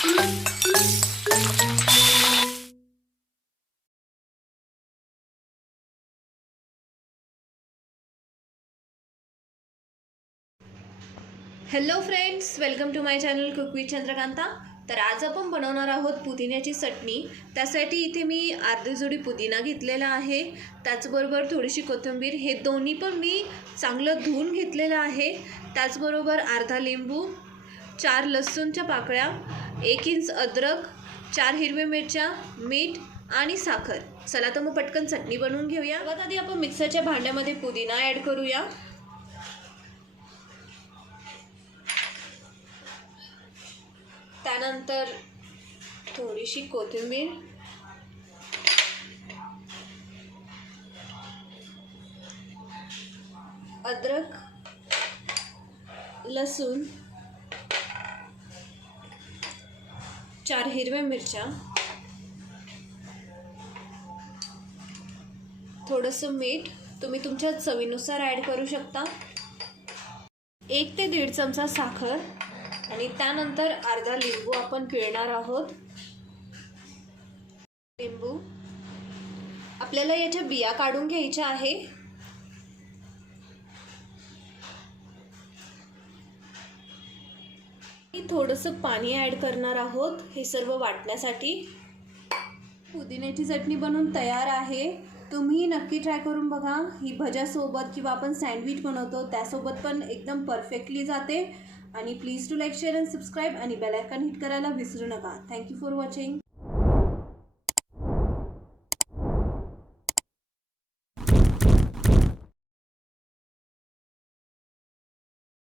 Hello friends, welcome to my channel cook with Chandrakanta. तर आज आपण बनवणार आहोत पुदिन्याची चटणी। त्यासाठी इथे मी अर्धी जुडी पुदिना घेतलेला आहे, त्याचबरोबर थोडीशी कोथिंबीर, हे दोन्ही पण मी चांगलं धुवून घेतलेलं आहे। त्याचबरोबर अर्धा लिंबू, 4 लसूणच्या पाकळ्या, 1 इंच अद्रक, 4 हिरव्या मिरच्या, मीठ आणि साखर। चला तर मग पटकन चटणी बनवून घेऊया। सगळ्यात आधी आपण मिक्सरच्या भांड्यामध्ये पुदिना ॲड करूया। त्यानंतर थोडीशी कोथिंबीर, अद्रक, लसूण, 4 हिरव्या मिरच्या, थोडंसं मीठ तुम्ही तुमच्या चवीनुसार ॲड करू शकता, 1 ते 1.5 चमचा साखर आणि त्यानंतर अर्धा लिंबू आपण पिळणार आहोत। लिंबू आपल्याला याच्या बिया काढून घ्यायच्या आहे। थोडंसं पाणी ॲड करणार आहोत हे सर्व वाटण्यासाठी। पुदिन्याची चटणी बनवून तयार आहे। तुम्ही नक्की ट्राय करून बघा। ही भज्यासोबत किंवा आपण सँडविच बनवतो त्यासोबत पण एकदम परफेक्टली जाते। आणि please to like, share and subscribe आणि बेल आयकॉन हिट करायला विसरू नका। Thank you for watching.